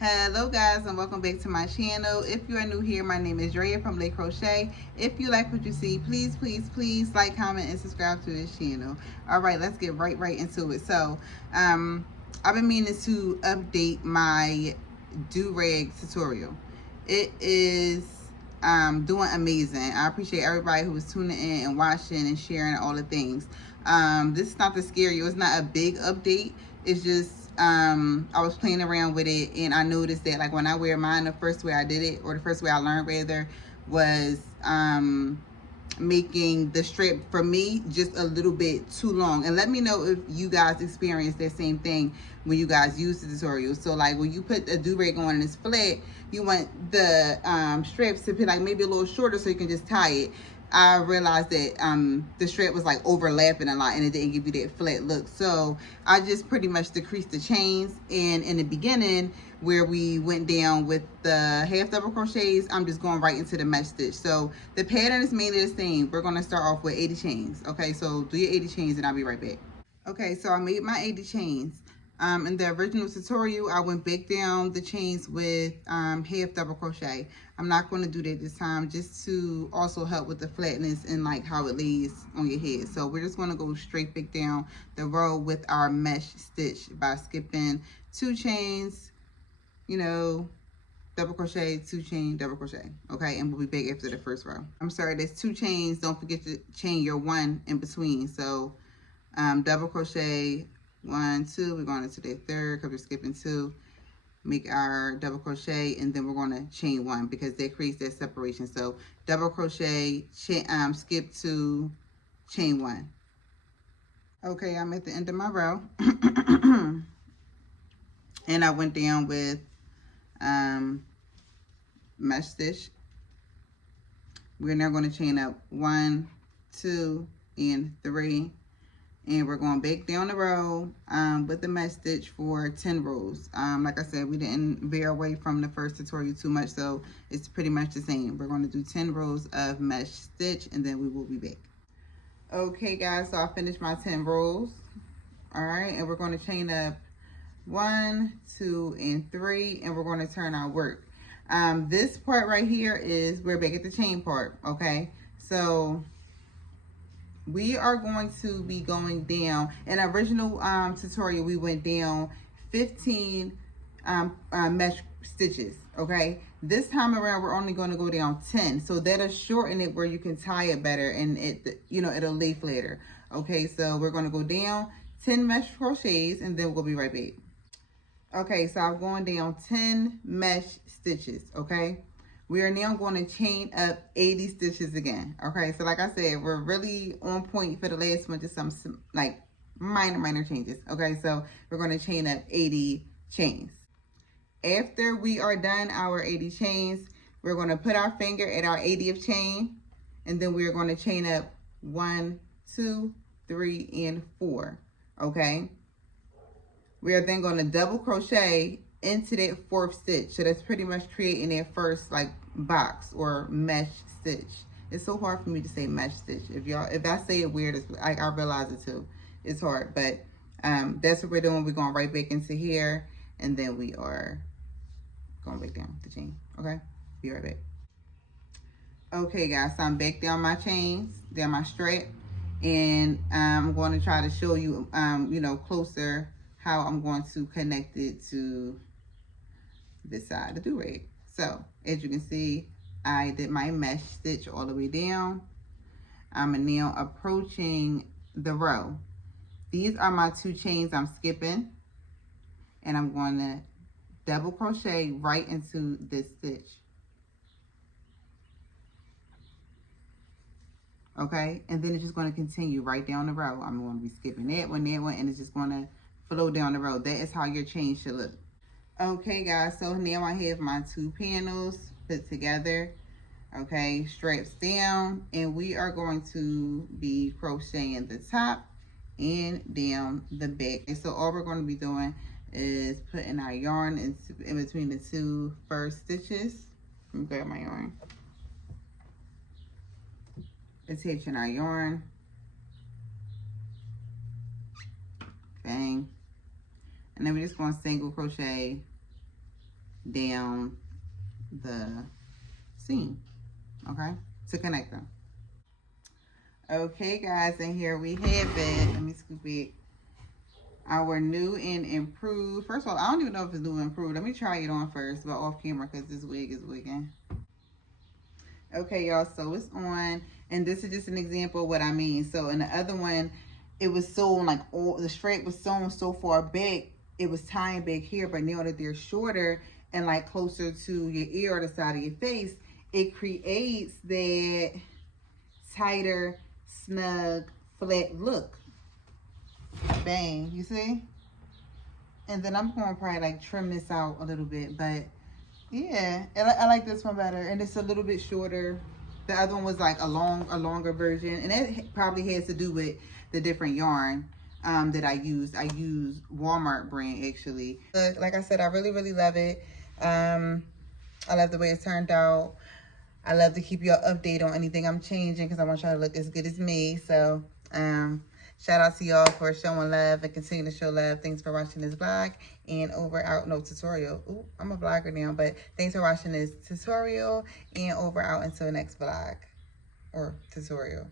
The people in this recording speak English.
Hello guys, and welcome back to my channel. If you are new here, my name is Drea from Lake Crochet. If you like what you see, please like, comment, and subscribe to this channel. All right, let's get right into it. So I've been meaning to update my do-rag tutorial. It is doing amazing. I appreciate everybody who is tuning in and watching and sharing all the things. This is not to scare you. It's not a big update. It's just I was playing around with it, and I noticed that like when I wear mine, the first way I did it, or the first way I learned rather, was making the strap for me just a little bit too long. And let me know if you guys experience that same thing when you guys use the tutorial. So like when you put the do-rag on and it's flat, you want the straps to be like maybe a little shorter so you can just tie it. I realized that the strap was like overlapping a lot and it didn't give you that flat look. So I just pretty much decreased the chains, and in the beginning where we went down with the half double crochets, I'm just going right into the mesh stitch. So the pattern is mainly the same. We're going to start off with 80 chains. Okay, so do your 80 chains and I'll be right back. Okay, so I made my 80 chains. In the original tutorial, I went back down the chains with half double crochet. I'm not going to do that this time, just to also help with the flatness and like how it lays on your head. So we're just going to go straight back down the row with our mesh stitch by skipping 2 chains, you know, double crochet, 2 chain, double crochet. Okay, and we'll be back after the first row. I'm sorry, there's 2 chains. Don't forget to chain your 1 in between. So double crochet 1, 2, we're going into the third because we're skipping 2, make our double crochet, and then we're going to chain 1 because that creates that separation. So double crochet, skip 2, chain 1. Okay, I'm at the end of my row and I went down with mesh stitch. We're now going to chain up 1, 2, and 3. And we're going back down the row with the mesh stitch for 10 rows. Like I said, we didn't veer away from the first tutorial too much, so it's pretty much the same. We're going to do 10 rows of mesh stitch, and then we will be back. Okay, guys, so I finished my 10 rows. All right, and we're going to chain up 1, 2, and 3, and we're going to turn our work. This part right here is, we're back at the chain part, okay? So we are going to be going down. In our original tutorial, we went down 15 mesh stitches, okay? This time around, we're only going to go down 10. So that'll shorten it where you can tie it better and it, you know, it'll lay flatter. Okay, so we're going to go down 10 mesh crochets and then we'll be right back. Okay, so I'm going down 10 mesh stitches, okay? We are now going to chain up 80 stitches again. Okay, so like I said, we're really on point for the last one, just some like minor changes. Okay, so we're going to chain up 80 chains. After we are done our 80 chains, we're going to put our finger at our 80th chain, and then we're going to chain up 1, 2, 3, and 4. Okay, we are then going to double crochet into that 4th stitch. So that's pretty much creating that first like box or mesh stitch. It's so hard for me to say mesh stitch. If I say it weird, I realize it too. It's hard, but that's what we're doing. We're going right back into here, and then we are going back down the chain. Okay, be right back. Okay, guys, so I'm back down my chains, down my strap, and I'm going to try to show you, you know, closer how I'm going to connect it to this side of the do-rag. So as you can see, I did my mesh stitch all the way down. I'm now approaching the row. These are my 2 chains I'm skipping, and I'm going to double crochet right into this stitch. Okay, and then it's just going to continue right down the row. I'm going to be skipping that one, and it's just going to flow down the row. That is how your chain should look. Okay, guys, so now I have my 2 panels put together. Okay, straps down, and we are going to be crocheting the top and down the back. And so all we're going to be doing is putting our yarn in between the 2 first stitches. Let me grab my yarn. Attaching our yarn. Bang. And then we're just going to single crochet down the seam, okay, to connect them. Okay, guys, and here we have it. Let me scoop it. Our new and improved. First of all, I don't even know if it's new and improved. Let me try it on first, but off camera because this wig is wigging. Okay, y'all, so it's on, and this is just an example of what I mean. So in the other one, it was sewn like all the strap was sewn so far back, it was tying back here, but now that they're shorter and like closer to your ear or the side of your face, it creates that tighter, snug, flat look. Bang, you see? And then I'm going to probably like trim this out a little bit, but yeah, I like this one better, and it's a little bit shorter. The other one was like a longer version, and it probably has to do with the different yarn that I used. I used Walmart brand actually. Like I said, I really love it. I love the way it turned out. I love to keep y'all updated on anything I'm changing because I want y'all to look as good as me. So shout out to y'all for showing love and continue to show love. Thanks for watching this vlog and over out. No, tutorial. Ooh, I'm a vlogger now, but thanks for watching this tutorial and over out until next vlog or tutorial.